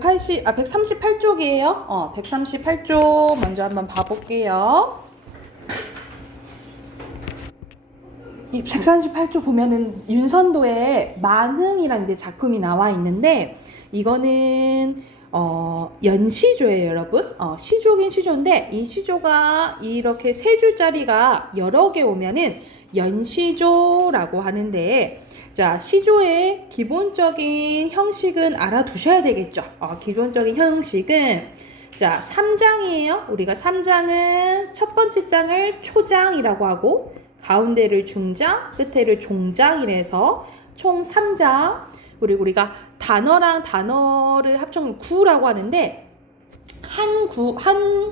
138쪽이에요. 138쪽 먼저 한번 봐볼게요. 이 138쪽 보면은 윤선도의 만흥이라는 이제 작품이 나와 있는데, 이거는 연시조예요, 여러분. 시조긴 시조인데, 이 시조가 이렇게 세 줄짜리가 여러 개 오면은 연시조라고 하는데, 자, 시조의 기본적인 형식은 알아두셔야 되겠죠. 기본적인 형식은, 자, 3장이에요. 우리가 3장은 첫 번째 장을 초장이라고 하고, 가운데를 중장, 끝에를 종장이라서 총 3장. 그리고 우리가 단어랑 단어를 합쳐서 구라고 하는데, 한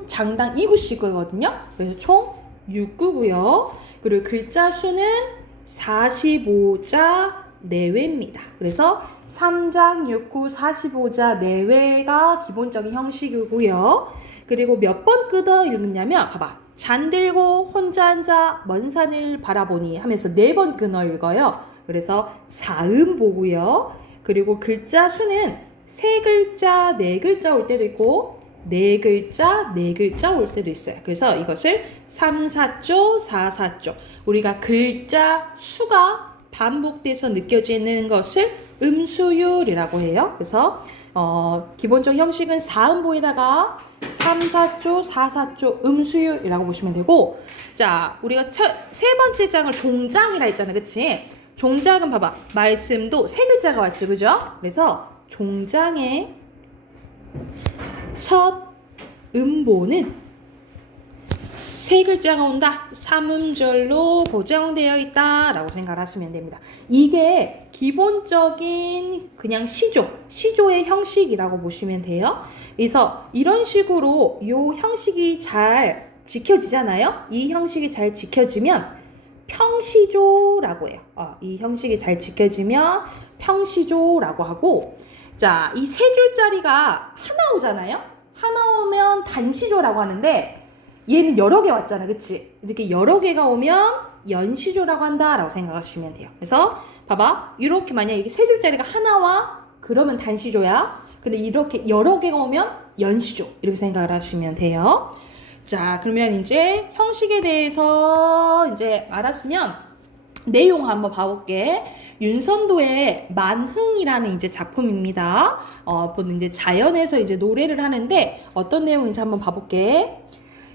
장당 2구씩이거든요. 그래서 총 6구고요. 그리고 글자 수는 45자 내외입니다. 그래서 3장 6구 45자 내외가 기본적인 형식이고요. 그리고 몇 번 끄더 읽느냐면, 봐봐. 잔들고 혼자 앉아 먼 산을 바라보니 하면서 4번 끊어 읽어요. 그래서 사음보고요. 그리고 글자 수는 3글자, 4글자 올 때도 있고 4글자, 4글자 올 때도 있어요. 그래서 이것을 3, 4조, 4, 4조. 우리가 글자 수가 반복돼서 느껴지는 것을 음수율이라고 해요. 그래서 기본적 형식은 사음보에다가 3, 4조, 4, 4조 음수율이라고 보시면 되고, 자, 우리가 세 번째 장을 종장이라 했잖아, 그치? 종장은 봐봐, 말씀도 3글자가 왔죠, 그죠? 그래서 종장의 첫 음보는 3글자가 온다, 3음절로 고정되어 있다 라고 생각하시면 됩니다. 이게 기본적인 그냥 시조의 형식이라고 보시면 돼요. 그래서 이런 식으로 이 형식이 잘 지켜지잖아요. 이 형식이 잘 지켜지면 평시조라고 해요. 이 형식이 잘 지켜지면 평시조라고 하고, 자, 이 3줄짜리가 하나 오잖아요. 하나 오면 단시조라고 하는데, 얘는 여러 개 왔잖아, 그치? 이렇게 여러 개가 오면 연시조라고 한다라고 생각하시면 돼요. 그래서 봐봐, 이렇게 만약 이게 3줄짜리가 하나 와, 그러면 단시조야. 근데 이렇게 여러 개가 오면 연시조, 이렇게 생각을 하시면 돼요. 자, 그러면 이제 형식에 대해서 이제 알았으면 내용 한번 봐볼게. 윤선도의 만흥이라는 이제 작품입니다. 보는 이제 자연에서 이제 노래를 하는데 어떤 내용인지 한번 봐볼게.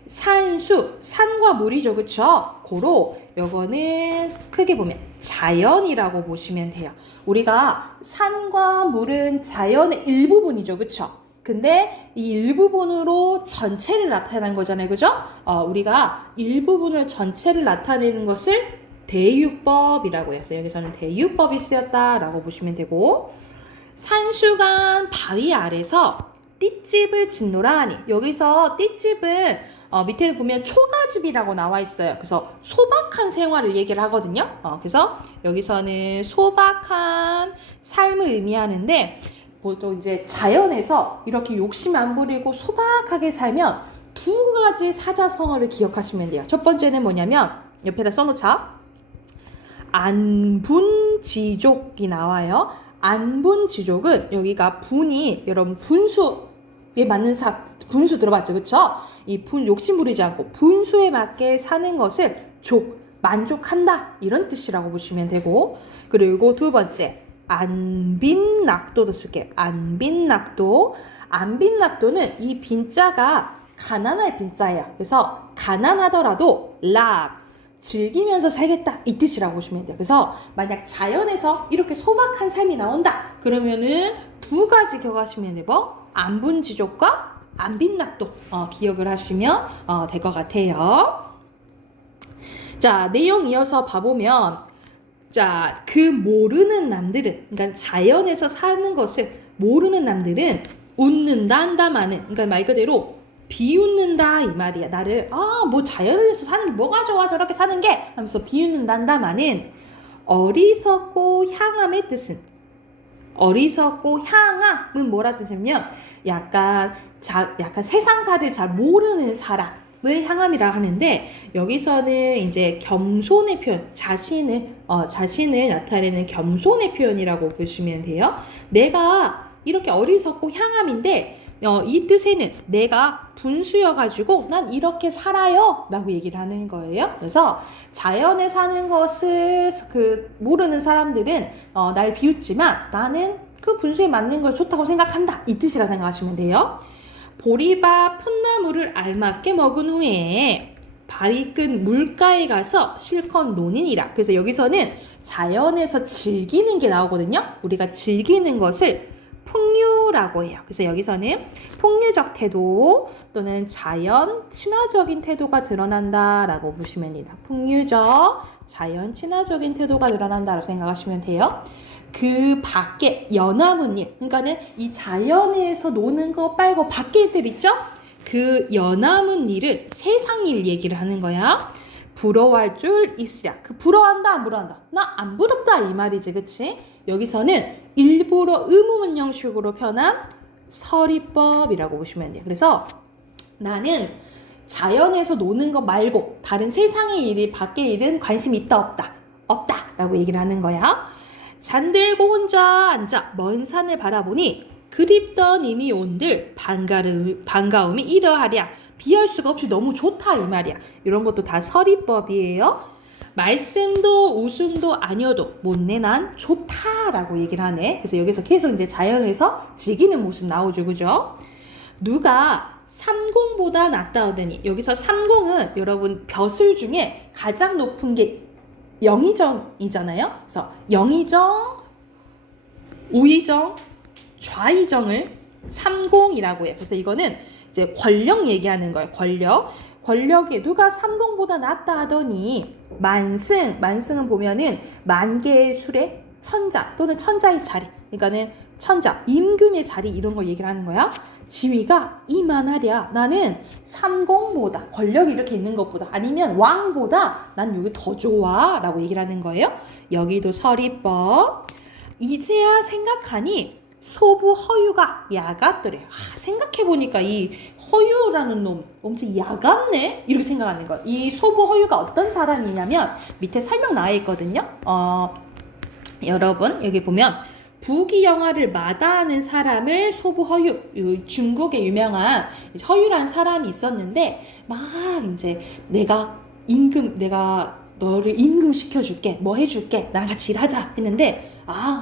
산수, 산과 물이죠, 그쵸? 고로 요거는 크게 보면 자연이라고 보시면 돼요. 우리가 산과 물은 자연의 일부분이죠, 그쵸? 근데 이 일부분으로 전체를 나타내는 거잖아요, 그죠? 우리가 일부분을 전체를 나타내는 것을 대유법이라고 해서 여기서는 대유법이 쓰였다라고 보시면 되고, 산수간 바위 아래서 띠집을 짓노라 하니, 여기서 띠집은 밑에 보면 초가집이라고 나와 있어요. 그래서 소박한 생활을 얘기를 하거든요. 그래서 여기서는 소박한 삶을 의미하는데, 보통 이제 자연에서 이렇게 욕심 안 부리고 소박하게 살면 2가지 사자성어를 기억하시면 돼요. 첫 번째는 뭐냐면, 옆에다 써놓자. 안분지족이 나와요. 안분지족은 여기가 분이, 여러분 분수에 맞는 분수 들어봤죠, 그쵸? 이 욕심 부리지 않고 분수에 맞게 사는 것을 만족한다, 이런 뜻이라고 보시면 되고, 그리고 2번째 안빈낙도도 쓸게요. 안빈낙도는 이 빈자가 가난할 빈자예요. 그래서 가난하더라도 즐기면서 살겠다, 이 뜻이라고 보시면 돼요. 그래서 만약 자연에서 이렇게 소박한 삶이 나온다 그러면은 2가지 기억하시면 되고, 안분지족과 안빈낙도 기억을 하시면 될 것 같아요. 자, 내용 이어서 봐보면, 자, 그 모르는 남들은, 그러니까 자연에서 사는 것을 모르는 남들은 웃는다 한다마는, 그러니까 말 그대로 비웃는다 이 말이야. 나를 뭐 자연에서 사는 게 뭐가 좋아, 저렇게 사는 게 하면서 비웃는다 한다마는, 어리석고 향함의 뜻은, 어리석고 향함은 뭐라 뜻이냐면 약간 세상사를 잘 모르는 사람을 향함이라 하는데, 여기서는 이제 겸손의 표현, 자신을 나타내는 겸손의 표현이라고 보시면 돼요. 내가 이렇게 어리석고 향함인데 이 뜻에는 내가 분수여가지고 난 이렇게 살아요 라고 얘기를 하는 거예요. 그래서 자연에 사는 것을 모르는 사람들은 날 비웃지만 나는 그 분수에 맞는 걸 좋다고 생각한다, 이 뜻이라 생각하시면 돼요. 보리밥 풋나물을 알맞게 먹은 후에 바위 끝 물가에 가서 실컷 노니니라. 그래서 여기서는 자연에서 즐기는 게 나오거든요. 우리가 즐기는 것을 풍류라고 해요. 그래서 여기서는 풍류적 태도 또는 자연 친화적인 태도가 드러난다라고 보시면 됩니다. 풍류적, 자연 친화적인 태도가 드러난다라고 생각하시면 돼요. 그 밖에 연나무잎, 그러니까는 이 자연에서 노는 거 빨고 밖에 들 있죠? 그 연나무잎을 세상일 얘기를 하는 거야. 부러워할 줄 있으랴. 그 부러워한다, 안 부러워한다? 나 안 부럽다, 이 말이지, 그치? 여기서는 일부러 의문문 형식으로 표현한 서리법이라고 보시면 돼요. 그래서 나는 자연에서 노는 거 말고 다른 세상의 일이, 밖의 일은 관심이 있다, 없다? 없다라고 얘기를 하는 거야. 잠들고 혼자 앉아 먼 산을 바라보니 그립던 이미 온들 반가움이 이러하랴. 비할 수가 없이 너무 좋다, 이 말이야. 이런 것도 다 서리법이에요. 말씀도 웃음도 아니어도 못내 난 좋다라고 얘기를 하네. 그래서 여기서 계속 이제 자연에서 즐기는 모습 나오죠, 그죠? 누가 삼공보다 낫다 하더니, 여기서 삼공은 여러분 벼슬 중에 가장 높은 게 영의정이잖아요. 그래서 영의정, 우의정, 좌의정을 삼공이라고 해요. 그래서 이거는 이제 권력 얘기하는 거예요. 권력이 누가 삼공보다 낫다 하더니 만승은 보면은 만개의 술에 천자 또는 천자의 자리, 그러니까는 천자, 임금의 자리, 이런 걸 얘기를 하는 거야. 지위가 이만하랴. 나는 삼공보다, 권력이 이렇게 있는 것보다, 아니면 왕보다 난 여기 더 좋아 라고 얘기를 하는 거예요. 여기도 서리법. 이제야 생각하니 소부 허유가 야같더래. 생각해보니까 이 허유라는 놈 엄청 야같네? 이렇게 생각하는 거예요. 이 소부 허유가 어떤 사람이냐면 밑에 설명 나와 있거든요. 여러분 여기 보면 부귀영화를 마다하는 사람을 소부 허유, 중국에 유명한 허유라는 사람이 있었는데, 막 이제 내가 너를 임금 시켜줄게, 뭐 해줄게, 나랑 같이 일하자 했는데,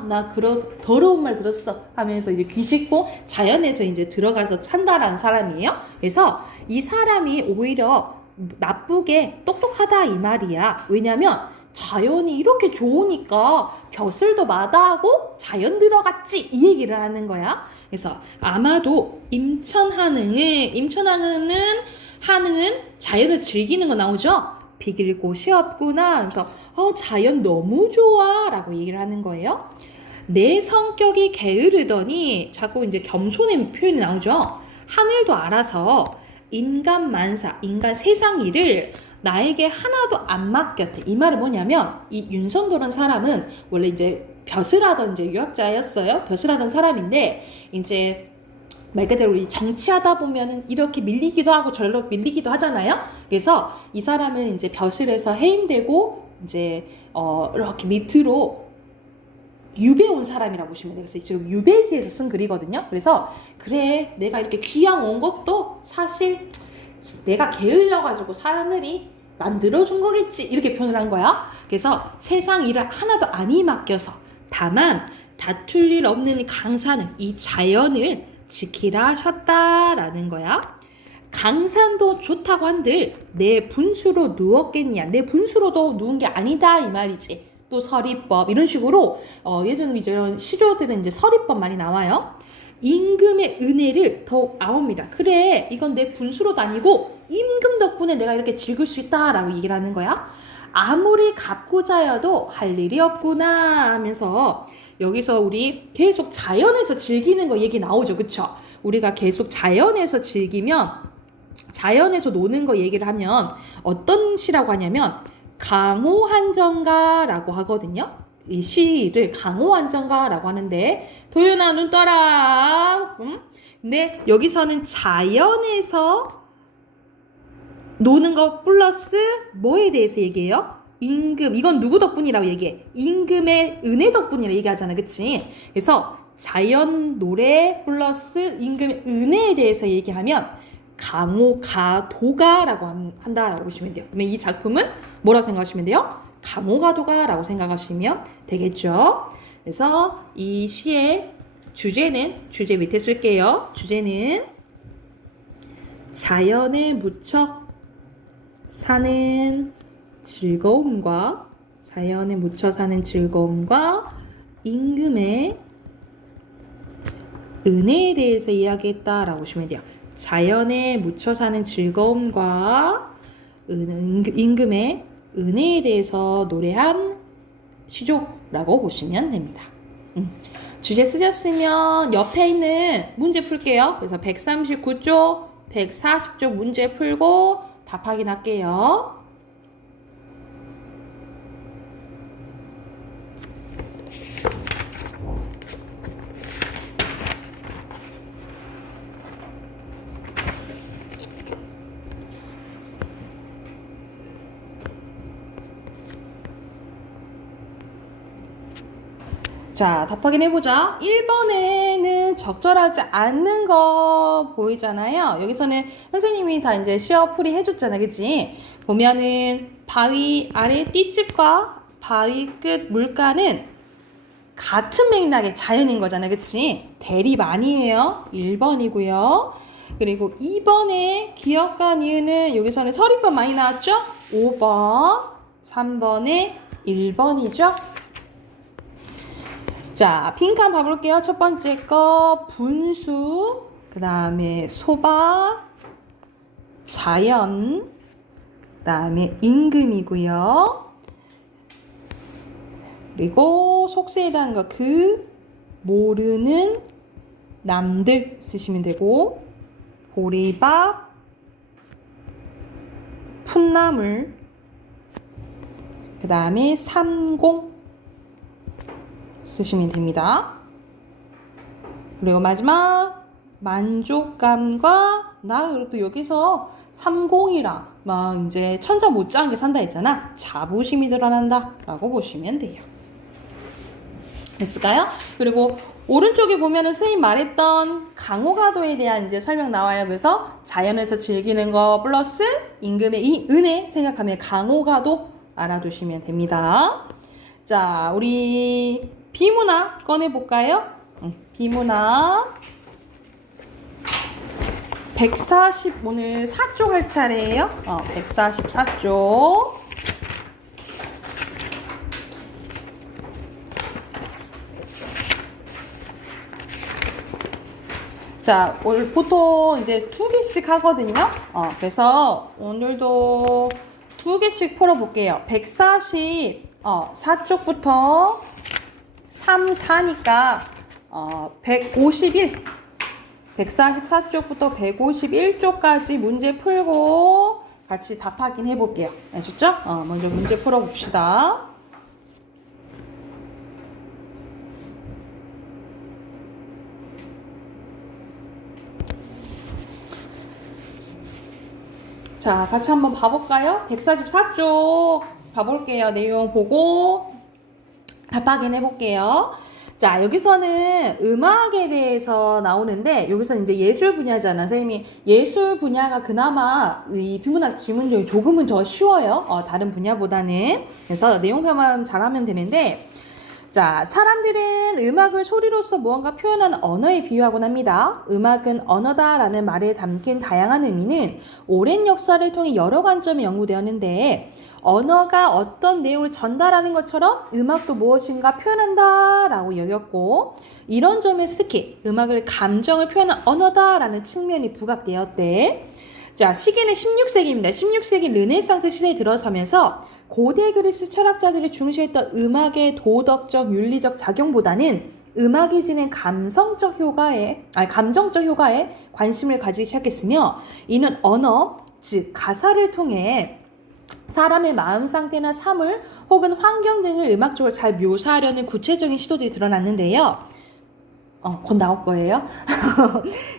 나 그런 더러운 말 들었어 하면서 이제 귀짓고 자연에서 이제 들어가서 찬다라는 사람이에요. 그래서 이 사람이 오히려 나쁘게 똑똑하다, 이 말이야. 왜냐면 자연이 이렇게 좋으니까 벼슬도 마다하고 자연 들어갔지, 이 얘기를 하는 거야. 그래서 아마도 하능은 자연을 즐기는 거 나오죠. 비길 곳이 없구나. 그래서 자연 너무 좋아 라고 얘기를 하는 거예요. 내 성격이 게으르더니 자꾸 이제 겸손의 표현이 나오죠. 하늘도 알아서 인간 만사, 인간 세상 일을 나에게 하나도 안 맡겼대. 이 말은 뭐냐면 이 윤석도라는 사람은 원래 이제 벼슬하던 이제 유학자였어요. 벼슬하던 사람인데 이제 말 그대로 우리 정치하다 보면은 이렇게 밀리기도 하고 저렇게 밀리기도 하잖아요. 그래서 이 사람은 이제 벼슬에서 해임되고 이제 이렇게 밑으로 유배 온 사람이라고 보시면 돼요. 그래서 지금 유배지에서 쓴 글이거든요. 그래서 그래, 내가 이렇게 귀양 온 것도 사실 내가 게을러가지고 사람들이 만들어준 거겠지, 이렇게 표현을 한 거야. 그래서 세상 일을 하나도 안이 맡겨서 다만 다툴 일 없는 강산은 이 자연을 지키라 하셨다라는 거야. 강산도 좋다고 한들 내 분수로 누웠겠냐, 내 분수로도 누운 게 아니다, 이 말이지. 또 서리법, 이런 식으로 예전에 이런 시조들은 이제 서리법 많이 나와요. 임금의 은혜를 더욱 아옵니다. 그래, 이건 내 분수로도 아니고 임금 덕분에 내가 이렇게 즐길 수 있다라고 얘기를 하는 거야. 아무리 갚고자여도 할 일이 없구나 하면서 여기서 우리 계속 자연에서 즐기는 거 얘기 나오죠, 그쵸? 우리가 계속 자연에서 즐기면, 자연에서 노는 거 얘기를 하면 어떤 시라고 하냐면 강호한정가라고 하거든요. 이 시를 강호한정가라고 하는데, 도윤아 눈 떠라. 근데 여기서는 자연에서 노는 거 플러스 뭐에 대해서 얘기해요? 임금, 이건 누구 덕분이라고 얘기해? 임금의 은혜 덕분이라고 얘기하잖아, 그치? 그래서 자연 노래 플러스 임금의 은혜에 대해서 얘기하면 강호가도가라고 한다라고 보시면 돼요. 그러면 이 작품은 뭐라고 생각하시면 돼요? 강호가도가라고 생각하시면 되겠죠. 그래서 이 시의 주제는 주제 밑에 쓸게요. 주제는 자연에 묻혀 사는 즐거움과 자연에 묻혀 사는 즐거움과 임금의 은혜에 대해서 이야기했다라고 보시면 돼요. 자연에 묻혀 사는 즐거움과 임금의 은혜에 대해서 노래한 시조라고 보시면 됩니다. 주제 쓰셨으면 옆에 있는 문제 풀게요. 그래서 139쪽, 140쪽 문제 풀고 답 확인할게요. 자, 답 확인해보자. 1번에는 적절하지 않는 거 보이잖아요. 여기서는 선생님이 다 이제 시어풀이 해줬잖아, 그치? 보면은 바위 아래 띠집과 바위 끝 물가는 같은 맥락의 자연인 거잖아, 그치? 대립 아니에요. 1번이고요. 그리고 2번에 기역과 니은은 여기서는 서리법 많이 나왔죠? 5번, 3번에 1번이죠? 자, 핑크 한번 봐볼게요. 첫 번째 거 분수, 그 다음에 소박, 자연, 그 다음에 임금이고요. 그리고 속세에 대한 거 그 모르는 남들 쓰시면 되고, 보리밥, 풋나물, 그 다음에 삼공 쓰시면 됩니다. 그리고 마지막 만족감과 나 그리고 또 여기서 삼공이랑 막 이제 천자 못지않은 게 산다 했잖아. 자부심이 드러난다 라고 보시면 돼요. 됐을까요? 그리고 오른쪽에 보면은 선생님 말했던 강호가도에 대한 이제 설명 나와요. 그래서 자연에서 즐기는 거 플러스 임금의 이 은혜 생각하면 강호가도 알아두시면 됩니다. 자, 우리 비문화 꺼내볼까요? 비문화 140 오늘 4쪽 할 차례예요. 144쪽. 자, 보통 이제 2개씩 하거든요. 그래서 오늘도 2개씩 풀어볼게요. 144쪽부터 3, 4니까 151 144쪽부터 151쪽까지 문제 풀고 같이 답 확인해 볼게요. 아셨죠? 먼저 문제 풀어봅시다. 자, 같이 한번 봐볼까요? 144쪽 봐볼게요. 내용 보고 답 확인해 볼게요. 자, 여기서는 음악에 대해서 나오는데 여기서 이제 예술 분야잖아. 선생님이 예술 분야가 그나마 이 비문학 지문적이 조금은 더 쉬워요. 다른 분야보다는. 그래서 내용표만 잘하면 되는데 자, 사람들은 음악을 소리로서 무언가 표현하는 언어에 비유하곤 합니다. 음악은 언어다라는 말에 담긴 다양한 의미는 오랜 역사를 통해 여러 관점이 연구되었는데 언어가 어떤 내용을 전달하는 것처럼 음악도 무엇인가 표현한다 라고 여겼고 이런 점에서 특히 음악을 감정을 표현한 언어다라는 측면이 부각되었대. 자, 시기는 16세기입니다. 16세기 르네상스 시대에 들어서면서 고대 그리스 철학자들이 중시했던 음악의 도덕적, 윤리적 작용보다는 음악이 지닌 감정적 효과에 관심을 가지기 시작했으며 이는 언어, 즉 가사를 통해 사람의 마음 상태나 사물 혹은 환경 등을 음악적으로 잘 묘사하려는 구체적인 시도들이 드러났는데요. 곧 나올 거예요.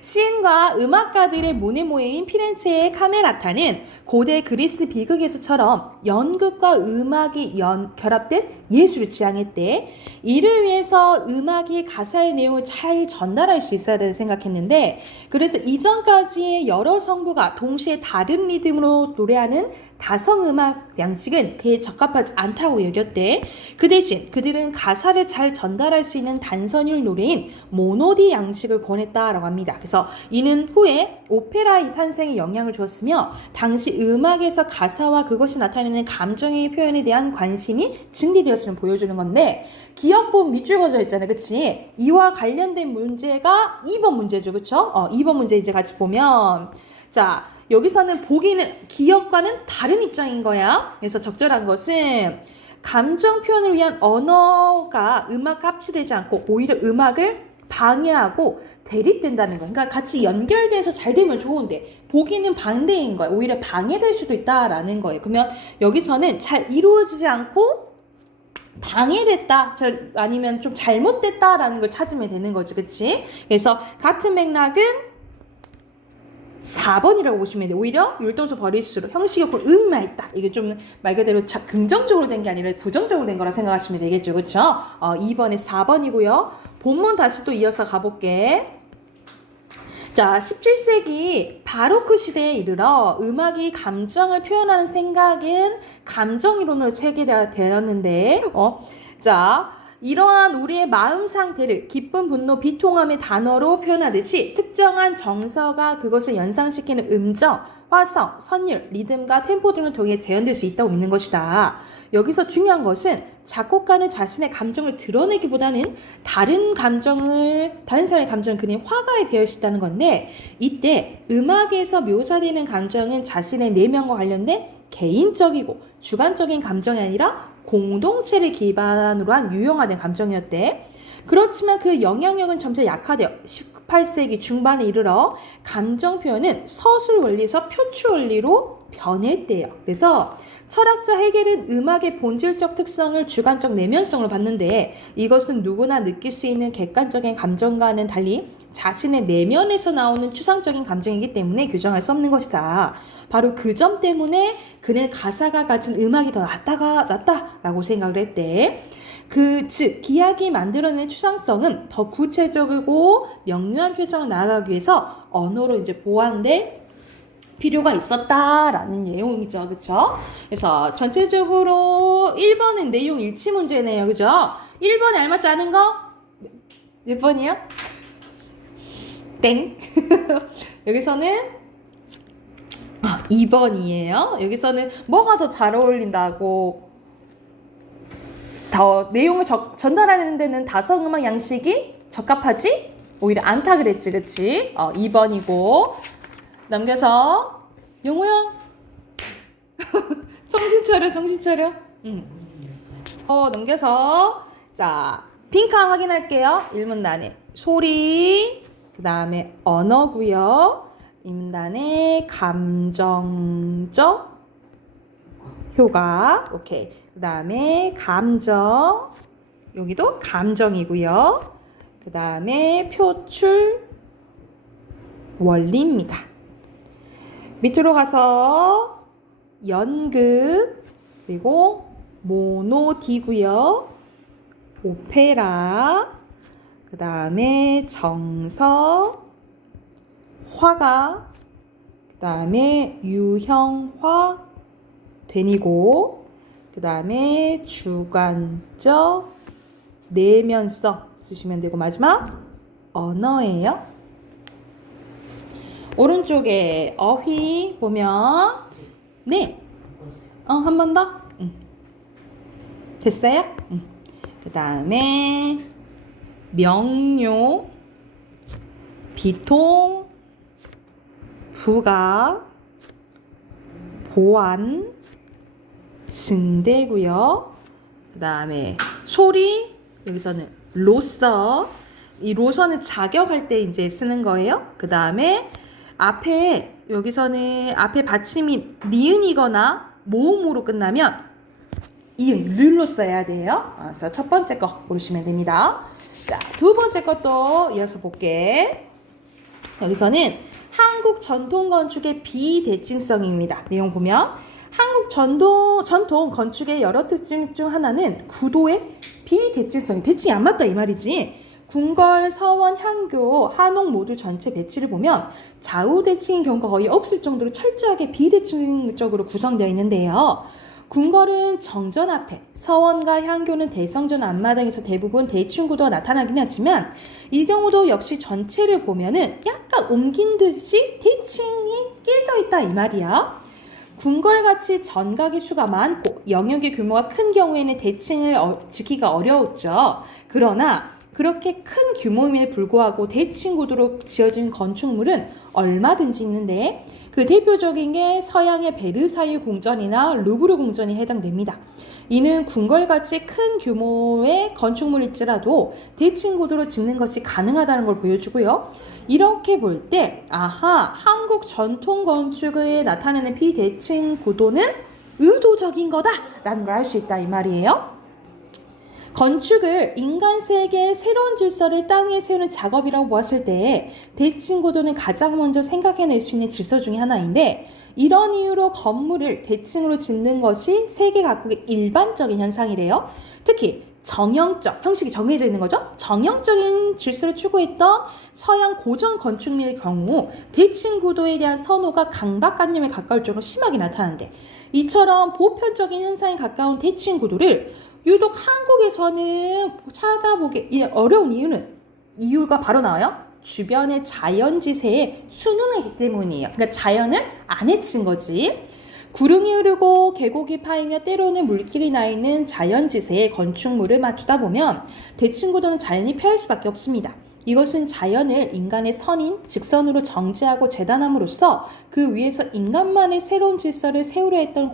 시인과 음악가들의 모내 모임인 피렌체의 카메라타는 고대 그리스 비극에서처럼 연극과 음악이 결합된 예술을 지향했대. 이를 위해서 음악이 가사의 내용을 잘 전달할 수 있어야 된다고 생각했는데, 그래서 이전까지의 여러 성부가 동시에 다른 리듬으로 노래하는 다성음악 양식은 그에 적합하지 않다고 여겼대. 그 대신 그들은 가사를 잘 전달할 수 있는 단선율 노래인 모노디 양식을 권했다라고 합니다. 그래서 이는 후에 오페라의 탄생에 영향을 주었으며 당시 음악에서 가사와 그것이 나타내는 감정의 표현에 대한 관심이 증대되었음을 보여주는 건데, 기억본 밑줄 그어져 있잖아요. 그치? 이와 관련된 문제가 2번 문제죠. 그쵸? 2번 문제 이제 같이 보면, 자, 여기서는 보기는 기억과는 다른 입장인 거야. 그래서 적절한 것은 감정 표현을 위한 언어가 음악과 합치되지 않고 오히려 음악을 방해하고 대립된다는 거야. 그러니까 같이 연결돼서 잘 되면 좋은데 보기는 반대인 거야. 오히려 방해될 수도 있다라는 거예요. 그러면 여기서는 잘 이루어지지 않고 방해됐다, 아니면 좀 잘못됐다라는 걸 찾으면 되는 거지. 그치? 그래서 같은 맥락은 4번이라고 보시면 돼요. 오히려 율동수 버릴수록 형식이 없고 의미만 있다. 이게 좀 말 그대로 긍정적으로 된 게 아니라 부정적으로 된 거라 생각하시면 되겠죠. 그렇죠? 2번에 4번이고요. 본문 다시 또 이어서 가볼게. 자, 17세기 바로크 시대에 이르러 음악이 감정을 표현하는 생각은 감정이론으로 체계되었는데, 자, 이러한 우리의 마음 상태를 기쁨, 분노, 비통함의 단어로 표현하듯이 특정한 정서가 그것을 연상시키는 음정, 화성, 선율, 리듬과 템포 등을 통해 재현될 수 있다고 믿는 것이다. 여기서 중요한 것은 작곡가는 자신의 감정을 드러내기보다는 다른 사람의 감정을 그냥 화가에 배울 수 있다는 건데, 이때 음악에서 묘사되는 감정은 자신의 내면과 관련된 개인적이고 주관적인 감정이 아니라 공동체를 기반으로 한 유형화된 감정이었대. 그렇지만 그 영향력은 점차 약화되어 18세기 중반에 이르러 감정 표현은 서술 원리에서 표출 원리로 변했대요. 그래서 철학자 헤겔은 음악의 본질적 특성을 주관적 내면성으로 봤는데, 이것은 누구나 느낄 수 있는 객관적인 감정과는 달리 자신의 내면에서 나오는 추상적인 감정이기 때문에 규정할 수 없는 것이다. 바로 그 점 때문에 그는 가사가 가진 음악이 더 낫다라고 생각을 했대. 즉 기악이 만들어낸 추상성은 더 구체적이고 명료한 표정을 나아가기 위해서 언어로 이제 보완될 필요가 있었다라는 내용이죠. 그쵸? 그래서 전체적으로 1번은 내용 일치 문제네요. 그죠? 1번에 알맞지 않은 거? 몇 번이요? 땡. 여기서는 2번이에요. 여기서는 뭐가 더 잘 어울린다고, 더 내용을 전달하는 데는 다성음악 양식이 적합하지? 오히려 않다 그랬지. 그치? 2번이고. 넘겨서 용우야 정신 차려. 넘겨서 자, 빈칸 확인할게요. 1문단에 소리, 그 다음에 언어고요. 2문단에 감정적 효과. 오케이. 그 다음에 감정, 여기도 감정이고요. 그 다음에 표출 원리입니다. 밑으로 가서 연극, 그리고 모노디고요. 오페라, 그 다음에 정서, 화가, 그 다음에 유형화, 되니고, 그 다음에 주관적, 내면성 쓰시면 되고, 마지막 언어예요. 오른쪽에 어휘 보면, 네, 한 번 더. 됐어요? 그 다음에 명료, 비통, 부각, 보완, 증대고요. 그 다음에 소리, 여기서는 로서, 이 로서는 자격할 때 이제 쓰는 거예요. 그 다음에 여기서는 앞에 받침이 니은이거나 모음으로 끝나면 이응, 르로 써야 돼요. 그래서 첫 번째 거 보시면 됩니다. 자, 두 번째 것도 이어서 볼게. 여기서는 한국 전통 건축의 비대칭성입니다. 내용 보면 한국 전통 건축의 여러 특징 중 하나는 구도의 비대칭성이. 대칭이 안 맞다 이 말이지. 궁궐, 서원, 향교, 한옥 모두 전체 배치를 보면 좌우 대칭인 경우가 거의 없을 정도로 철저하게 비대칭적으로 구성되어 있는데요. 궁궐은 정전 앞에, 서원과 향교는 대성전 앞마당에서 대부분 대칭 구도가 나타나긴 하지만 이 경우도 역시 전체를 보면은 약간 옮긴 듯이 대칭이 깨져 있다 이 말이야. 궁궐같이 전각의 수가 많고 영역의 규모가 큰 경우에는 대칭을 지키기가 어려웠죠. 그러나 그렇게 큰 규모임에도 불구하고 대칭 구도로 지어진 건축물은 얼마든지 있는데 그 대표적인 게 서양의 베르사유 궁전이나 루브르 궁전이 해당됩니다. 이는 궁궐같이 큰 규모의 건축물일지라도 대칭 구도로 짓는 것이 가능하다는 걸 보여주고요. 이렇게 볼 때 아하, 한국 전통 건축에 나타내는 비대칭 구도는 의도적인 거다라는 걸 알 수 있다 이 말이에요. 건축을 인간 세계의 새로운 질서를 땅 위에 세우는 작업이라고 보았을 때 대칭 구도는 가장 먼저 생각해낼 수 있는 질서 중에 하나인데 이런 이유로 건물을 대칭으로 짓는 것이 세계 각국의 일반적인 현상이래요. 특히 정형적, 형식이 정해져 있는 거죠. 정형적인 질서를 추구했던 서양 고전 건축물의 경우 대칭 구도에 대한 선호가 강박관념에 가까울 정도로 심하게 나타난대. 이처럼 보편적인 현상에 가까운 대칭 구도를 유독 한국에서는 찾아보기 어려운 이유가 바로 나와요. 주변의 자연지세에 순응하기 때문이에요. 그러니까 자연을 안 해친 거지. 구름이 흐르고 계곡이 파이며 때로는 물길이 나 있는 자연지세에 건축물을 맞추다 보면 대칭 구도는 자연히 폐할 수밖에 없습니다. 이것은 자연을 인간의 선인, 직선으로 정지하고 재단함으로써 그 위에서 인간만의 새로운 질서를 세우려 했던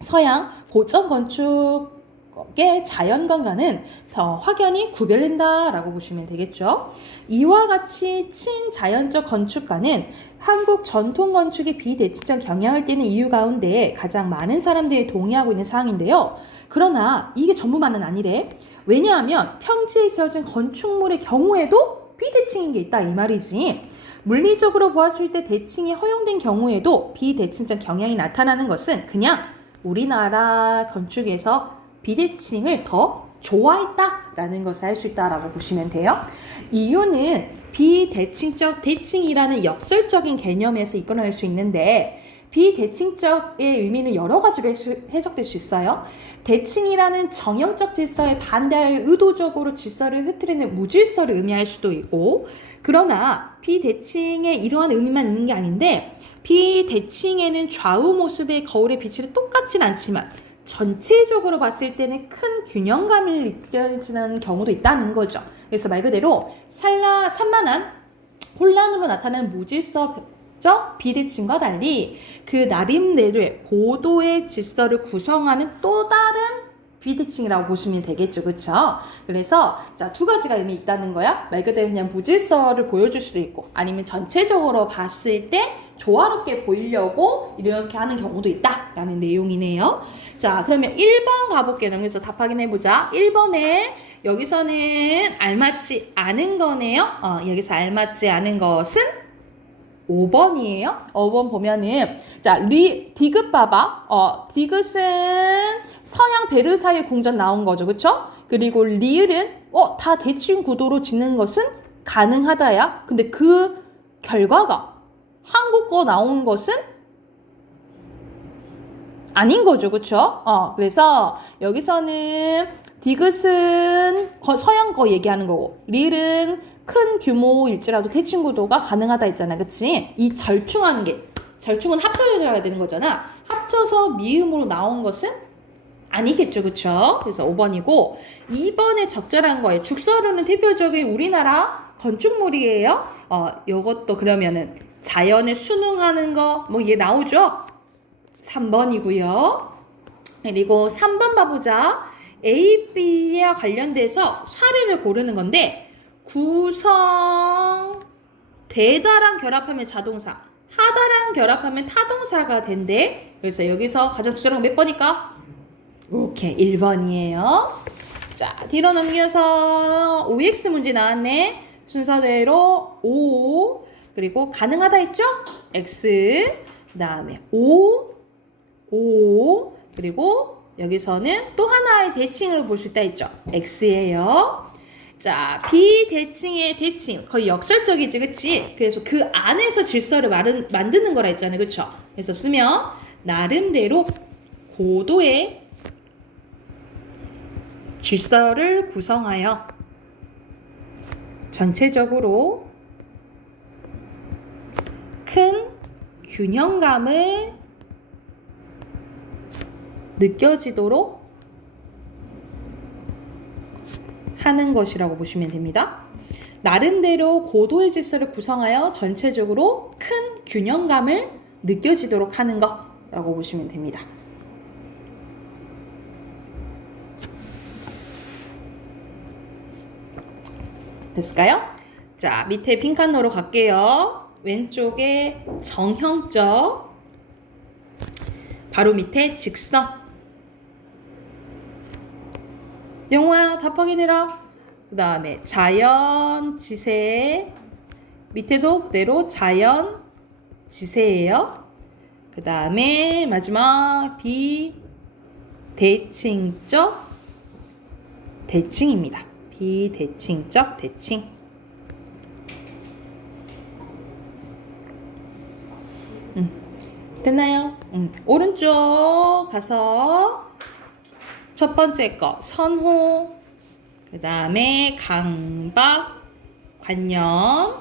서양 고전 건축의 자연관과는 더 확연히 구별된다라고 보시면 되겠죠. 이와 같이 친자연적 건축과는 한국 전통 건축의 비대칭적 경향을 띠는 이유 가운데 가장 많은 사람들이 동의하고 있는 사항인데요. 그러나 이게 전부만은 아니래. 왜냐하면 평지에 지어진 건축물의 경우에도 비대칭인 게 있다 이 말이지. 물리적으로 보았을 때 대칭이 허용된 경우에도 비대칭적 경향이 나타나는 것은 그냥 우리나라 건축에서 비대칭을 더 좋아했다라는 것을 알 수 있다라고 보시면 돼요. 이유는 비대칭적 대칭이라는 역설적인 개념에서 이끌어낼 수 있는데 비대칭적의 의미는 여러 가지로 해석될 수 있어요. 대칭이라는 정형적 질서에 반대하여 의도적으로 질서를 흐트리는 무질서를 의미할 수도 있고 그러나 비대칭의 이러한 의미만 있는 게 아닌데 비대칭에는 좌우 모습의 거울의 비치는 똑같진 않지만 전체적으로 봤을 때는 큰 균형감을 느껴지는 경우도 있다는 거죠. 그래서 말 그대로 산만한 혼란으로 나타나는 무질서적 비대칭과 달리 그 나름대로의 고도의 질서를 구성하는 또 다른 비대칭이라고 보시면 되겠죠. 그렇죠? 그래서 자, 두 가지가 의미 있다는 거야. 말 그대로 그냥 무질서를 보여줄 수도 있고 아니면 전체적으로 봤을 때 조화롭게 보이려고 이렇게 하는 경우도 있다라는 내용이네요. 자, 그러면 1번 가볼게요. 그래서 답 확인해보자. 1번에 여기서는 알맞지 않은 거네요. 여기서 알맞지 않은 것은 5번이에요. 5번 보면은 자, 디귿 봐봐. 디귿은 서양 베르사유 궁전 나온 거죠. 그쵸? 그리고 리을은 다 대칭 구도로 짓는 것은 가능하다야. 근데 그 결과가 한국 거 나온 것은 아닌 거죠. 그쵸? 그래서 여기서는 디귿은 서양 거 얘기하는 거고 리을은 큰 규모일지라도 대칭 구도가 가능하다 했잖아. 그치? 이 절충은 합쳐져야 되는 거잖아. 합쳐서 미음으로 나온 것은 아니겠죠. 그쵸? 그래서 5번이고 2번에 적절한 거예요. 죽서류는 대표적인 우리나라 건축물이에요. 요것도 그러면은 자연에 순응하는 거 얘 나오죠? 3번이고요. 그리고 3번 봐보자. A, B와 관련돼서 사례를 고르는 건데 구성 대다랑 결합하면 자동사, 하다랑 결합하면 타동사가 된대. 그래서 여기서 가장 적절한 건 몇 번일까? 오케이, 1번이에요. 자, 뒤로 넘겨서 OX 문제 나왔네. 순서대로 O, 그리고 가능하다 했죠? X, 그 다음에 O, O. 그리고 여기서는 또 하나의 대칭을 볼 수 있다 했죠. X예요. 자, 비대칭의 대칭. 거의 역설적이지, 그치? 그래서 그 안에서 질서를 만드는 거라 했잖아요. 그쵸? 그래서 쓰면 나름대로 고도의 질서를 구성하여 전체적으로 큰 균형감을 느껴지도록 하는 것이라고 보시면 됩니다. 나름대로 고도의 질서를 구성하여 전체적으로 큰 균형감을 느껴지도록 하는 거라고 보시면 됩니다. 됐을까요? 자, 밑에 빈칸으로 갈게요. 왼쪽에 정형적, 바로 밑에 직선. 영호야, 답 확인해라. 그 다음에 자연 지세, 밑에도 그대로 자연 지세예요. 그 다음에 마지막 비대칭적 대칭입니다. 비대칭적 대칭. 됐나요? 오른쪽 가서 첫 번째 거 선호, 그 다음에 강박, 관념,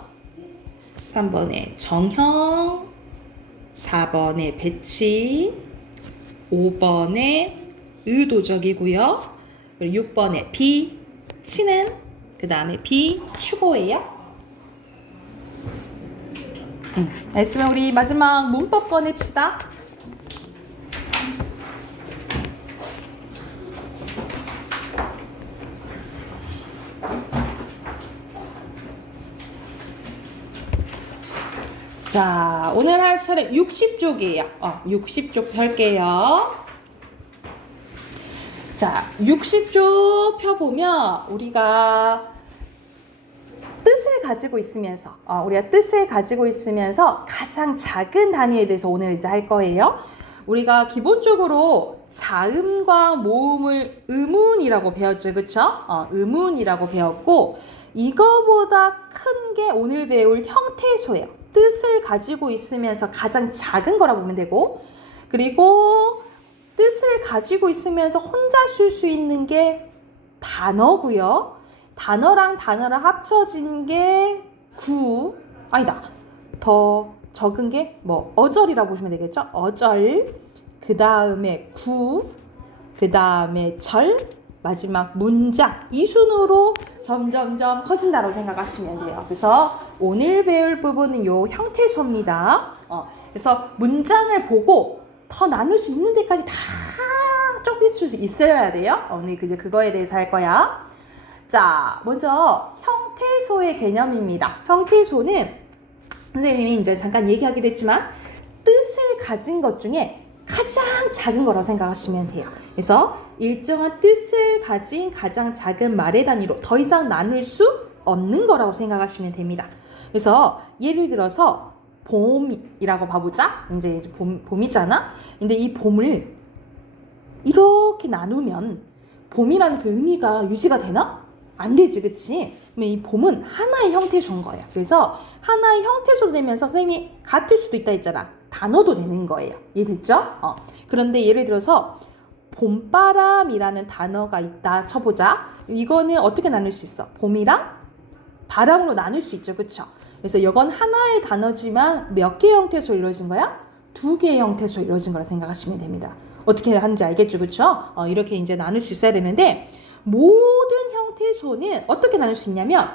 3번에 정형, 4번에 배치, 5번에 의도적이고요. 그리고 6번에 비치는, 그 다음에 비추고예요. 알겠으면 우리 마지막 문법 꺼냅시다. 자, 오늘 할 차례 60쪽이에요. 60쪽 펼게요. 자, 60쪽 펴보면 우리가 뜻을 가지고 있으면서 가장 작은 단위에 대해서 오늘 이제 할 거예요. 우리가 기본적으로 자음과 모음을 음운이라고 배웠죠, 그쵸? 음운이라고 배웠고, 이거보다 큰 게 오늘 배울 형태소예요. 뜻을 가지고 있으면서 가장 작은 거라고 보면 되고, 그리고 뜻을 가지고 있으면서 혼자 쓸 수 있는 게 단어고요. 단어랑 단어랑 합쳐진 게 더 적은 게 어절이라고 보시면 되겠죠? 어절, 그 다음에 그 다음에 절, 마지막 문장, 이 순으로 점점점 커진다고 생각하시면 돼요. 그래서 오늘 배울 부분은 요 형태소입니다. 그래서 문장을 보고 더 나눌 수 있는 데까지 다 쪼갤 수 있어야 돼요. 오늘 이제 그거에 대해서 할 거야. 자, 먼저 형태소의 개념입니다. 형태소는 선생님이 이제 잠깐 얘기하기도 했지만 뜻을 가진 것 중에 가장 작은 거라고 생각하시면 돼요. 그래서 일정한 뜻을 가진 가장 작은 말의 단위로 더 이상 나눌 수 없는 거라고 생각하시면 됩니다. 그래서 예를 들어서 봄이라고 봐보자. 이제 봄이잖아. 근데 이 봄을 이렇게 나누면 봄이라는 그 의미가 유지가 되나? 안 되지, 그치? 그러면 이 봄은 하나의 형태소인 거예요. 그래서 하나의 형태소 되면서 선생님이 같을 수도 있다 했잖아. 단어도 되는 거예요. 이해됐죠? 그런데 예를 들어서 봄바람이라는 단어가 있다 쳐보자. 이거는 어떻게 나눌 수 있어? 봄이랑 바람으로 나눌 수 있죠, 그쵸? 그래서 이건 하나의 단어지만 몇 개의 형태소 이루어진 거야? 2개의 형태소 이루어진 거라 생각하시면 됩니다. 어떻게 하는지 알겠죠, 그쵸? 이렇게 이제 나눌 수 있어야 되는데, 모든 형태소는 어떻게 나눌 수 있냐면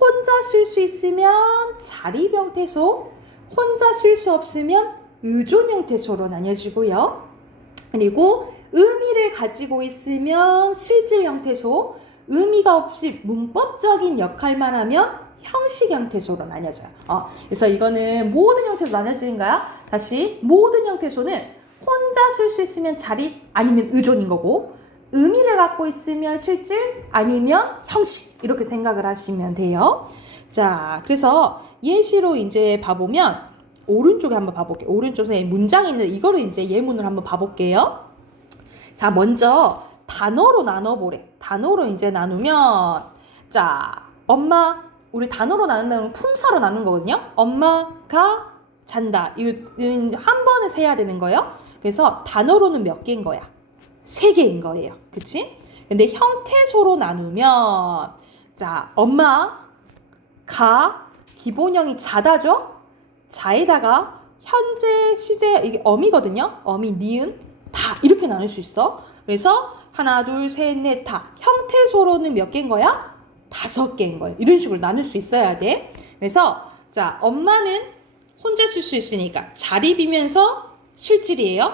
혼자 쓸 수 있으면 자립 형태소, 혼자 쓸 수 없으면 의존 형태소로 나뉘어지고요. 그리고 의미를 가지고 있으면 실질 형태소, 의미가 없이 문법적인 역할만 하면 형식 형태소로 나뉘어져요. 그래서 이거는 모든 형태소 나뉘어지는가요? 다시 모든 형태소는 혼자 쓸 수 있으면 자립 아니면 의존인 거고, 의미를 갖고 있으면 실질 아니면 형식, 이렇게 생각을 하시면 돼요. 자, 그래서 예시로 이제 봐보면 오른쪽에 한번 봐볼게요. 오른쪽에 문장이 있는데 이거를 이제 예문을 한번 봐볼게요. 자, 먼저 단어로 나눠보래. 단어로 이제 나누면 자, 엄마 우리 단어로 나눈다면 품사로 나눈 거거든요. 엄마가 잔다. 이거 한 번에 세야 되는 거예요. 그래서 단어로는 몇 개인 거야? 3개인 거예요. 그치? 근데 형태소로 나누면 자, 엄마가 기본형이 자다죠? 자에다가 현재 시제 이게 어미거든요. 어미, 니은 다 이렇게 나눌 수 있어. 그래서 하나, 둘, 셋, 넷, 다 형태소로는 몇 개인 거야? 5개인 거예요. 이런 식으로 나눌 수 있어야 돼. 그래서 자, 엄마는 혼자 쓸 수 있으니까 자립이면서 실질이에요.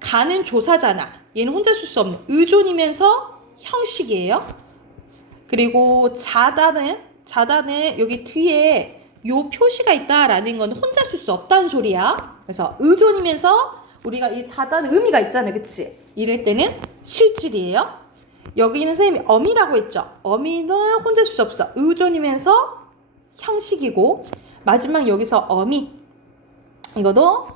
가는 조사잖아. 얘는 혼자 쓸 수 없는 의존이면서 형식이에요. 그리고 자다는 여기 뒤에 요 표시가 있다라는 건 혼자 쓸 수 없다는 소리야. 그래서 의존이면서 우리가 이 자다는 의미가 있잖아요. 그치? 이럴 때는 실질이에요. 여기는 선생님이 어미라고 했죠. 어미는 혼자 쓸 수 없어. 의존이면서 형식이고 마지막 여기서 어미 이것도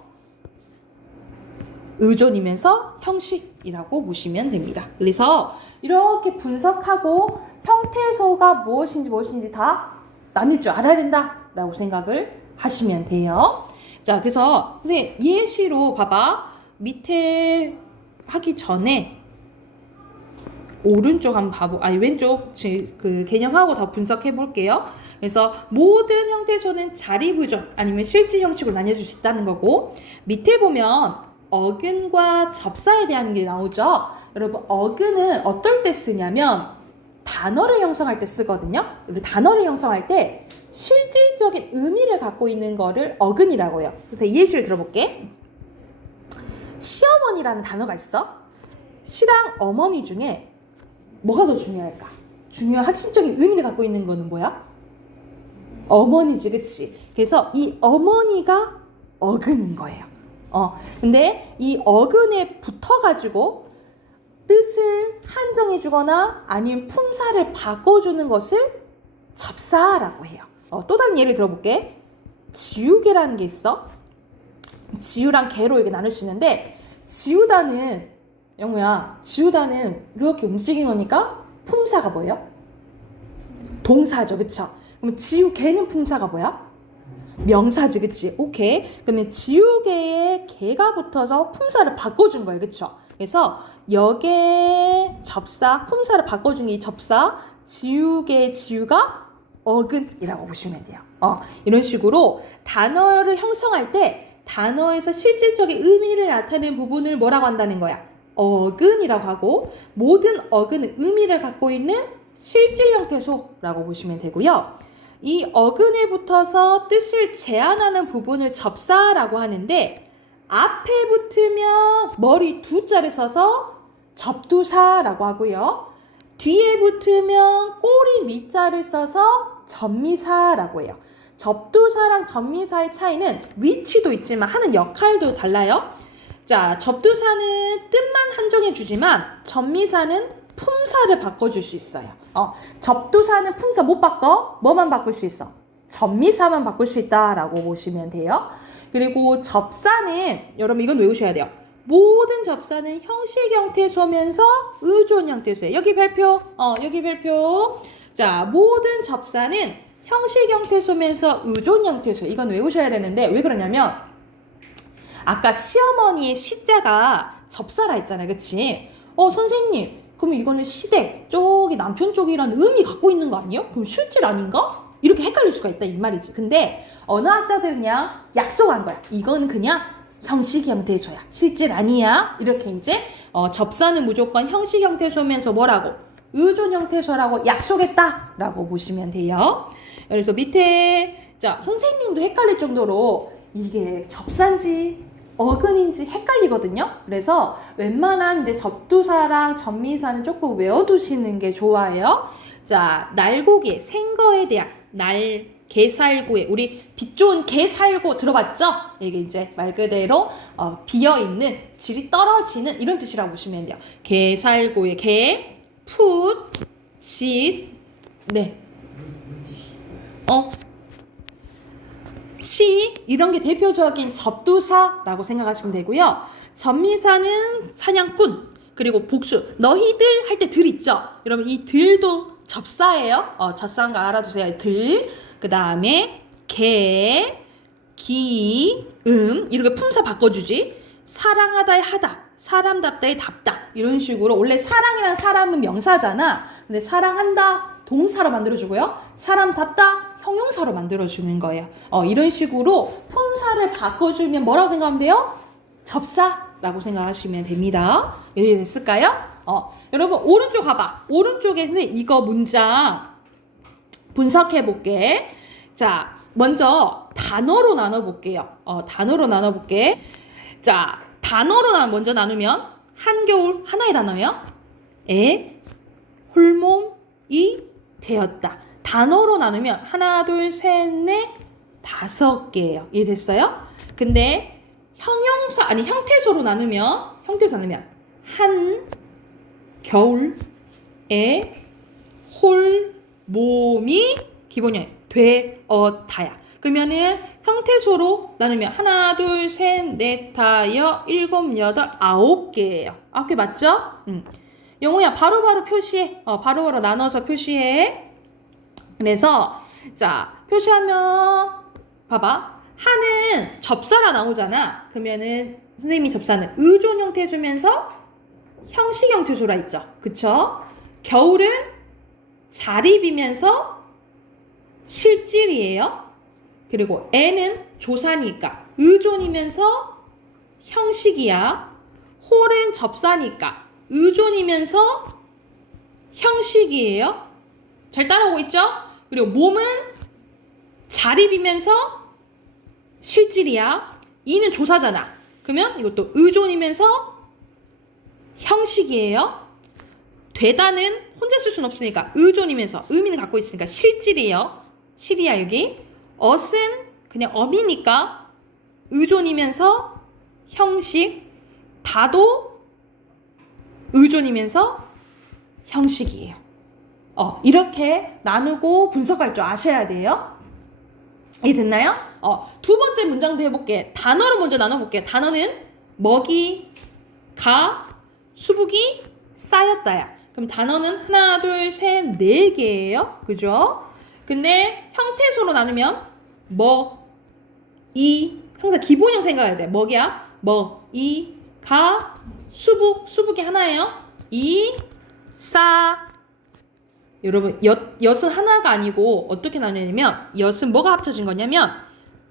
의존이면서 형식이라고 보시면 됩니다. 그래서 이렇게 분석하고 형태소가 무엇인지 다 나눌 줄 알아야 된다라고 생각을 하시면 돼요. 자, 그래서 선생님 예시로 봐봐. 밑에 하기 전에 오른쪽 한번 왼쪽 그 개념하고 다 분석해 볼게요. 그래서 모든 형태소는 자립의존 아니면 실질 형식으로 나뉘어질 수 있다는 거고 밑에 보면 어근과 접사에 대한 게 나오죠. 여러분 어근은 어떨 때 쓰냐면 단어를 형성할 때 쓰거든요. 단어를 형성할 때 실질적인 의미를 갖고 있는 거를 어근이라고 해요. 그래서 이 예시를 들어볼게. 시어머니라는 단어가 있어. 시랑 어머니 중에 뭐가 더 중요할까? 중요한 핵심적인 의미를 갖고 있는 거는 뭐야? 어머니지, 그치? 그래서 이 어머니가 어근인 거예요. 근데 이 어근에 붙어가지고 뜻을 한정해주거나 아니면 품사를 바꿔주는 것을 접사라고 해요. 또 다른 예를 들어볼게. 지우개라는 게 있어. 지우랑 개로 이렇게 나눌 수 있는데 지우다는 영우야, 지우다는 이렇게 움직인 거니까 품사가 뭐예요? 동사죠, 그쵸? 그럼 지우개는 품사가 뭐야? 명사지, 그치? 오케이. 그러면 지우개에 개가 붙어서 품사를 바꿔준 거예요, 그쵸? 그래서 역의 접사, 품사를 바꿔준 게 이 접사, 지우개의 지우가 어근이라고 보시면 돼요. 이런 식으로 단어를 형성할 때 단어에서 실질적인 의미를 나타내는 부분을 뭐라고 한다는 거야? 어근이라고 하고 모든 어근은 의미를 갖고 있는 실질 형태소라고 보시면 되고요. 이 어근에 붙어서 뜻을 제한하는 부분을 접사라고 하는데 앞에 붙으면 머리 두 자를 써서 접두사라고 하고요. 뒤에 붙으면 꼬리 밑자를 써서 접미사라고 해요. 접두사랑 접미사의 차이는 위치도 있지만 하는 역할도 달라요. 자, 접두사는 뜻만 한정해 주지만 접미사는 품사를 바꿔줄 수 있어요. 접두사는 품사 못 바꿔. 뭐만 바꿀 수 있어? 접미사만 바꿀 수 있다라고 보시면 돼요. 그리고 접사는 여러분 이건 외우셔야 돼요. 모든 접사는 형식 형태소면서 의존 형태소예요. 여기 별표. 여기 별표. 자, 모든 접사는 형식 형태소면서 의존 형태소. 이건 외우셔야 되는데 왜 그러냐면 아까 시어머니의 시자가 접사라 했잖아요. 그치? 선생님 그러면 이거는 시댁 쪽이 남편 쪽이라는 의미 갖고 있는 거 아니에요? 그럼 실질 아닌가? 이렇게 헷갈릴 수가 있다 이 말이지. 근데 언어학자들은 그냥 약속한 거야. 이건 그냥 형식 형태소야. 실질 아니야. 이렇게 이제 접사는 무조건 형식 형태소면서 뭐라고? 의존 형태소라고 약속했다라고 보시면 돼요. 그래서 밑에 자 선생님도 헷갈릴 정도로 이게 접사인지 어근인지 헷갈리거든요. 그래서 웬만한 이제 접두사랑 접미사는 조금 외워두시는 게 좋아요. 자, 날고기, 생거에 대한 개살구에 우리 빛 좋은 개살구 들어봤죠? 이게 이제 말 그대로 비어있는 질이 떨어지는 이런 뜻이라고 보시면 돼요. 개살구의 개, 풋, 짓, 네. 치 이런 게 대표적인 접두사라고 생각하시면 되고요. 접미사는 사냥꾼, 그리고 복수, 너희들 할 때 들 있죠. 여러분 이 들도 접사예요. 접사인 거 알아두세요. 들. 그 다음에 개, 기, 이렇게 품사 바꿔주지. 사랑하다의 하다, 사람답다의 답다, 이런 식으로. 원래 사랑이란 사람은 명사잖아. 근데 사랑한다 동사로 만들어주고요. 사람답다 형용사로 만들어주는 거예요. 이런 식으로 품사를 바꿔주면 뭐라고 생각하면 돼요? 접사라고 생각하시면 됩니다. 이해됐을까요? 여러분 오른쪽 가봐. 오른쪽에서 이거 문장 분석해볼게. 자, 먼저 단어로 나눠볼게요. 단어로 나눠볼게. 자, 단어로 먼저 나누면 한겨울 하나의 단어예요. 홀몸이 되었다. 단어로 나누면 하나, 둘, 셋, 넷, 5개예요. 이해됐어요? 근데 형용사 아니 형태소로 나누면 한 겨울에 홀몸이 기본형 되었다야. 그러면은 형태소로 나누면 하나, 둘, 셋, 넷, 다여, 일곱, 여덟, 9개예요. 9개 맞죠? 영호야 바로바로 표시해. 바로바로 나눠서 표시해. 그래서 자 표시하면 봐봐. 하는 접사라 나오잖아. 그러면은 선생님이 접사는 의존 형태소면서 형식 형태소라 있죠. 그쵸? 겨울은 자립이면서 실질이에요. 그리고 애는 조사니까 의존이면서 형식이야. 홀은 접사니까 의존이면서 형식이에요. 잘 따라오고 있죠? 그리고 몸은 자립이면서 실질이야. 이는 조사잖아. 그러면 이것도 의존이면서 형식이에요. 되다는 혼자 쓸 수는 없으니까 의존이면서 의미는 갖고 있으니까 실질이에요. 실이야 여기. 엇은 그냥 어미니까 의존이면서 형식. 다도 의존이면서 형식이에요. 이렇게 나누고 분석할 줄 아셔야 돼요. 이해됐나요? 두 번째 문장도 해볼게. 단어로 먼저 나눠볼게요. 단어는 먹이, 가, 수북이, 쌓였다야. 그럼 단어는 하나, 둘, 셋, 4개예요. 그죠? 근데 형태소로 나누면 항상 기본형 생각해야 돼. 먹이야. 이, 가, 수북이 하나예요. 이, 싸. 여러분 엿은 하나가 아니고 어떻게 나누냐면 엿은 뭐가 합쳐진 거냐면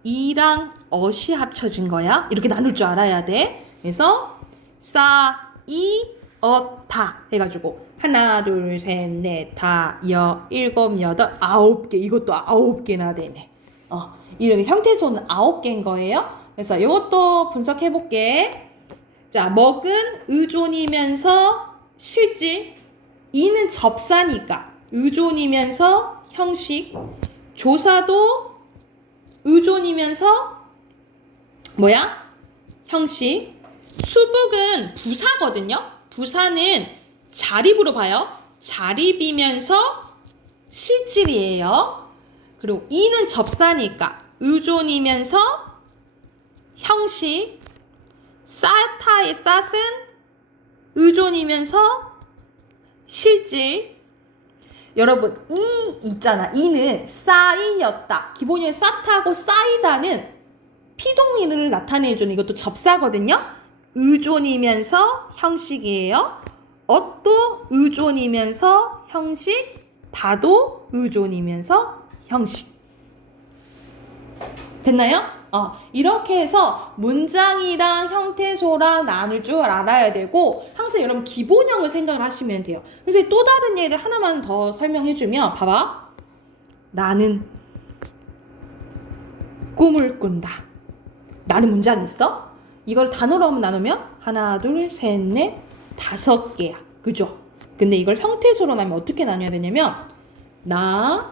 이랑 엇이 합쳐진 거야. 이렇게 나눌 줄 알아야 돼. 그래서 싸, 이, 엇, 다 해가지고 하나, 둘, 셋, 넷, 다, 여, 일곱, 여덟, 9개. 이것도 9개나 되네. 이렇게 형태소는 9개인 거예요. 그래서 이것도 분석해볼게. 자, 먹은 의존이면서 실질, 이는 접사니까 의존이면서 형식, 조사도 의존이면서 형식, 수북은 부사거든요. 부사는 자립으로 봐요. 자립이면서 실질이에요. 그리고 이는 접사니까 의존이면서 형식, 쌓다의 쌌은 의존이면서 실질. 여러분 이 있잖아. 이는 쌓이었다. 기본형이 쌓다고 쌓이다는 피동의를 나타내주는 이것도 접사거든요. 의존이면서 형식이에요. 엇도 의존이면서 형식, 다도 의존이면서 형식. 됐나요? 이렇게 해서 문장이랑 형태소랑 나눌 줄 알아야 되고 항상 여러분 기본형을 생각을 하시면 돼요. 그래서 또 다른 예를 하나만 더 설명해주면 봐봐. 나는 꿈을 꾼다. 라는 문장이 있어. 이걸 단어로 한번 나누면 하나, 둘, 셋, 넷, 5개야. 그죠? 근데 이걸 형태소로 나누면 어떻게 나눠야 되냐면 나는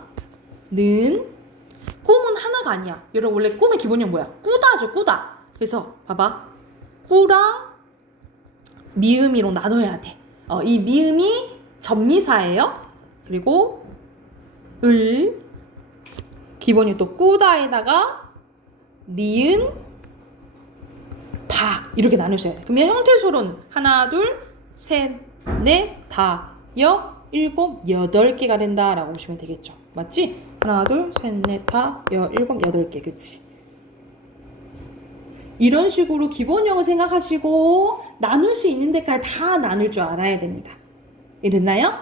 꿈은 하나가 아니야. 여러분 원래 꿈의 기본형 뭐야? 꾸다죠, 꾸다. 그래서 봐봐. 꾸랑 미음이로 나눠야 돼. 이 미음이 접미사예요. 그리고 기본이 또 꾸다에다가 니은, 다 이렇게 나누셔야 돼요. 그러면 형태소로는 하나, 둘, 셋, 넷, 다, 여, 일곱, 8개가 된다라고 보시면 되겠죠. 맞지? 하나, 둘, 셋, 넷, 다, 여, 일곱, 8개. 그치? 이런 식으로 기본형을 생각하시고 나눌 수 있는 데까지 다 나눌 줄 알아야 됩니다. 이랬나요?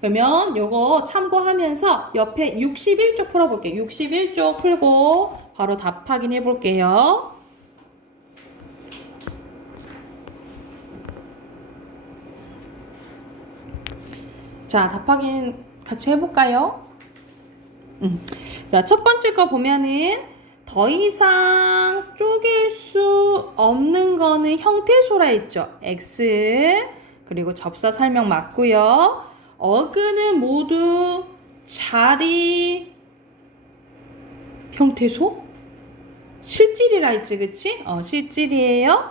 그러면 요거 참고하면서 옆에 61쪽 풀어볼게요. 61쪽 풀고 바로 답 확인해 볼게요. 자, 답 확인 같이 해볼까요? 자, 첫 번째 거 보면은 더 이상 쪼갤 수 없는 거는 형태소라 했죠. X 그리고 접사 설명 맞고요. 어근은 모두 자리 형태소? 실질이라 했지, 그치? 실질이에요.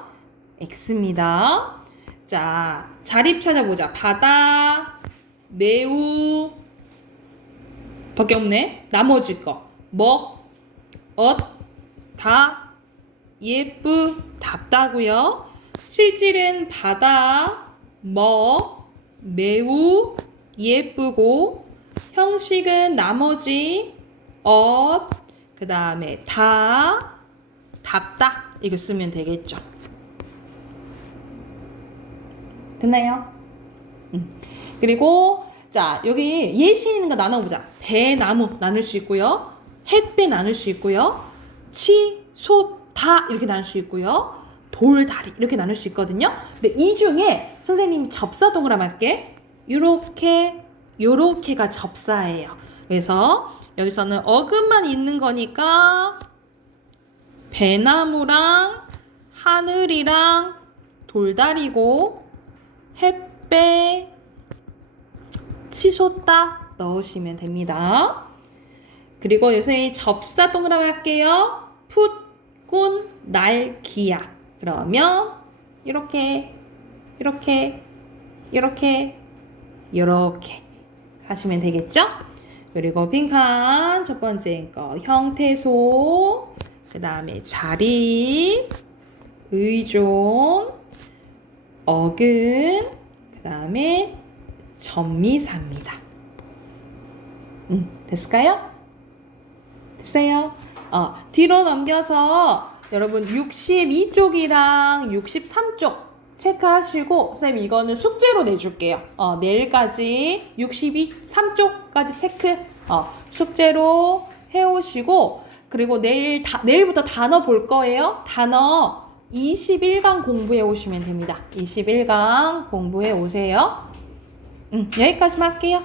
X입니다. 자, 자립 찾아보자. 바다, 매우, 밖에 없네. 나머지 거. 다, 예쁘, 답다고요. 실질은 바다, 매우, 예쁘고, 형식은 나머지, 그 다음에 다, 답다. 이거 쓰면 되겠죠. 됐나요? 그리고 자, 여기 예시 있는 거 나눠보자. 배나무 나눌 수 있고요. 햇배 나눌 수 있고요. 다 이렇게 나눌 수 있고요. 돌다리 이렇게 나눌 수 있거든요. 근데 이 중에 선생님이 접사 동그라미 할게. 요렇게가 접사예요. 그래서 여기서는 어근만 있는 거니까 배나무랑 하늘이랑 돌다리고 햇배 치솟다 넣으시면 됩니다. 그리고 요새 접사 동그라미 할게요. 풋꾼 날기야. 그러면 이렇게 하시면 되겠죠? 그리고 빈칸 첫 번째 거 형태소, 그 다음에 자립, 의존, 어근, 그 다음에 전미사입니다. 됐을까요? 됐어요? 뒤로 넘겨서 여러분 62쪽이랑 63쪽 체크하시고 선생님 이거는 숙제로 내줄게요. 내일까지 63쪽까지 체크 숙제로 해오시고 그리고 내일부터 단어 볼 거예요. 단어 21강 공부해 오시면 됩니다. 21강 공부해 오세요. 여기까지만 할게요.